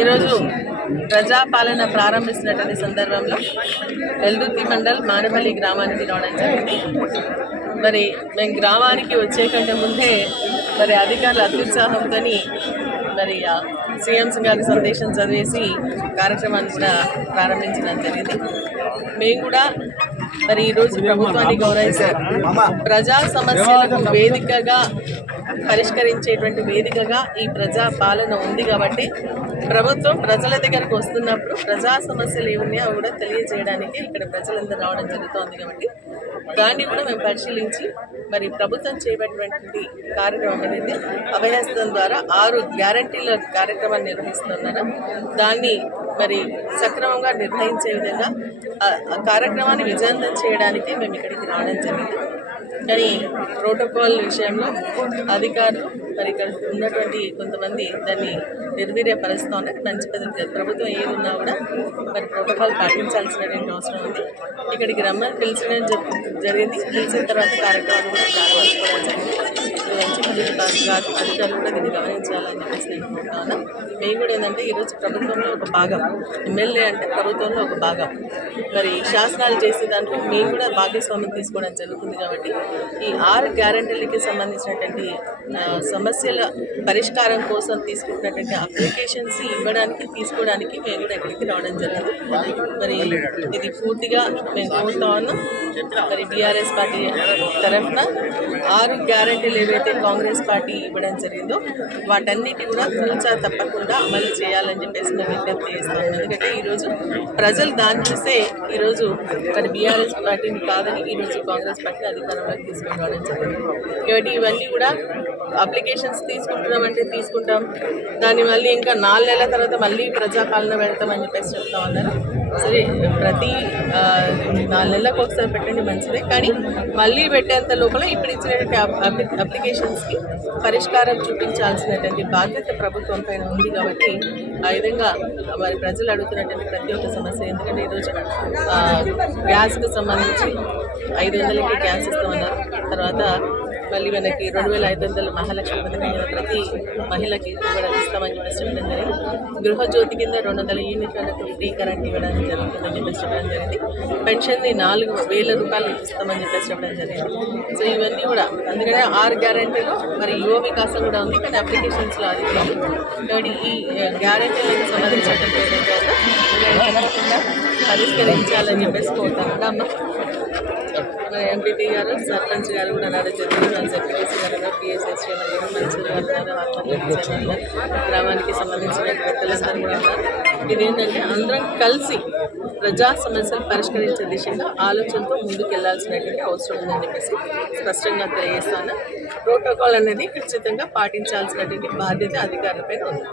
ఈరోజు ప్రజాపాలన ప్రారంభిస్తున్నటువంటి సందర్భంలో ఎల్దుర్తి మండల్ మానపల్లి గ్రామానికి రావడం జరిగింది. మరి మేము గ్రామానికి వచ్చే కంటే ముందే మరి అధికారులు అత్యుత్సాహంతో మరి సీఎం సీఎంస్ గారి సందేశం చదివేసి కార్యక్రమాన్ని కూడా ప్రారంభించడం జరిగింది. మేము కూడా మరి ఈరోజు ప్రభుత్వాన్ని గౌరవిస్తాం ప్రజా సమస్యలకు వేదికగా పరిష్కరించేటువంటి వేదికగా ఈ ప్రజా పాలన ఉంది కాబట్టి ప్రభుత్వం ప్రజల దగ్గరకు వస్తున్నప్పుడు ప్రజా సమస్యలు ఏమున్నాయో కూడా తెలియజేయడానికి ఇక్కడ ప్రజలందరూ రావడం జరుగుతోంది కాబట్టి దాన్ని కూడా మేము పరిశీలించి మరి ప్రభుత్వం చేయబడినటువంటి కార్యక్రమం అనేది అభయహస్తం ద్వారా ఆరు గ్యారంటీల కార్యక్రమాన్ని నిర్వహిస్తున్నారు దాన్ని మరి సక్రమంగా నిర్వహించే విధంగా ఆ కార్యక్రమాన్ని విజయవంతం చేయడానికి మేము ఇక్కడికి రావడం జరిగింది. కానీ ప్రోటోకాల్ విషయంలో అధికారులు మరి ఇక్కడ ఉన్నటువంటి కొంతమంది దాన్ని నిర్వీర్యపరుస్తూ ఉన్నారు. మంచి పద్ధతి ప్రభుత్వం ఏమున్నా కూడా మరి ప్రోటోకాల్ పాటించాల్సినటువంటి అవసరం ఉంది. ఇక్కడికి రమ్మని పిలిచడం జరిగింది. పిలిచిన తర్వాత కార్యక్రమాలు కూడా ప్రారంభించుకోవడం జరిగింది. కాదు కాదు అధికారులు కూడా దీన్ని గమనించాలని చెప్పేసి నేను కోరుతా మేము కూడా ఏంటంటే ఈరోజు ప్రభుత్వంలో ఒక భాగం ఎమ్మెల్యే అంటే ప్రభుత్వంలో ఒక భాగం. మరి శాసనాలు చేసే దాంట్లో మేము కూడా భాగస్వామ్యం తీసుకోవడం జరుగుతుంది కాబట్టి ఈ ఆరు గ్యారంటీలకి సంబంధించినటువంటి సమస్యల పరిష్కారం కోసం తీసుకుంటున్నటువంటి అప్లికేషన్స్ ఇవ్వడానికి తీసుకోవడానికి మేము కూడా ఇక్కడికి రావడం జరిగింది. మరి ఇది పూర్తిగా మేము కోరుతా ఉన్నాం. మరి బీఆర్ఎస్ పార్టీ తరఫున ఆరు గ్యారంటీలు ఏవైతే కాంగ్రెస్ పార్టీ ఇవ్వడం జరిగిందో వాటన్నిటి కూడా తూచా తప్పకుండా అమలు చేయాలని చెప్పేసి మేము విజ్ఞప్తి చేస్తాం ఎందుకంటే ఈరోజు ప్రజలు దాన్ని చూసే ఈరోజు మరి బీఆర్ఎస్ పార్టీని కాదని ఈరోజు కాంగ్రెస్ పార్టీ అధికారంలోకి తీసుకురావడం జరిగింది. కాబట్టి ఇవన్నీ కూడా అప్లికేషన్స్ తీసుకుంటున్నామంటే తీసుకుంటాం. దాన్ని మళ్ళీ ఇంకా నాలుగు నెలల తర్వాత మళ్ళీ ప్రజాపాలన పెడతామని చెప్పేసి చెప్తా ఉన్నారు. సరే ప్రతి నాలుగు నెలలకు ఒకసారి పెట్టండి మంచిదే. కానీ మళ్ళీ పెట్టేంత లోపల ఇప్పుడు ఇచ్చినటువంటి అప్లికేషన్స్కి పరిష్కారం చూపించాల్సినటువంటి బాధ్యత ప్రభుత్వం పైన ఉంది కాబట్టి ఆ విధంగా మరి ప్రజలు అడుగుతున్నటువంటి ప్రతి ఒక్క సమస్య. ఎందుకంటే ఈరోజు గ్యాస్కి సంబంధించి ఐదు వందలకి గ్యాస్ ఇస్తామన్నారు. తర్వాత మళ్ళీ మనకి రెండు వేల ఐదు వందలు మహాలక్ష్మి పథకం కింద ప్రతి మహిళకి కూడా ఇస్తామని చెప్పేసి చెప్పడం జరిగింది. గృహజ్యోతి కింద రెండు వందల యూనిట్లకు ఫ్రీ కరెంట్ ఇవ్వడానికి జరుగుతుందని చెప్పేసి చెప్పడం జరిగింది. పెన్షన్ని నాలుగు వేల రూపాయలు ఇస్తామని చెప్పేసి చెప్పడం జరిగింది. సో ఇవన్నీ కూడా అందుకనే ఆరు గ్యారెంటీలో మరి యువ వికాసం కూడా ఉంది కానీ అప్లికేషన్స్లో అది కాబట్టి ఈ గ్యారంటీలకు సంబంధించినటువంటి పరిష్కరించాలని చెప్పేసి కోరుతాను అమ్మ. ఎంపీటీ గారు సర్పంచ్ గారు కూడా అలాగే చెప్తున్నారు మన గారు పిఎస్ఎస్ మంచి గ్రామానికి సంబంధించిన పెద్దలందరూ కూడా ఉన్నారు. ఇది ఏంటంటే అందరం కలిసి ప్రజా సమస్యలు పరిష్కరించే దిశగా ఆలోచనతో ముందుకు వెళ్ళాల్సినటువంటి అవసరం ఉందని చెప్పేసి స్పష్టంగా తెలియజేస్తాను. ప్రోటోకాల్ అనేది ఖచ్చితంగా పాటించాల్సినటువంటి బాధ్యత అధికారులపైన ఉంది.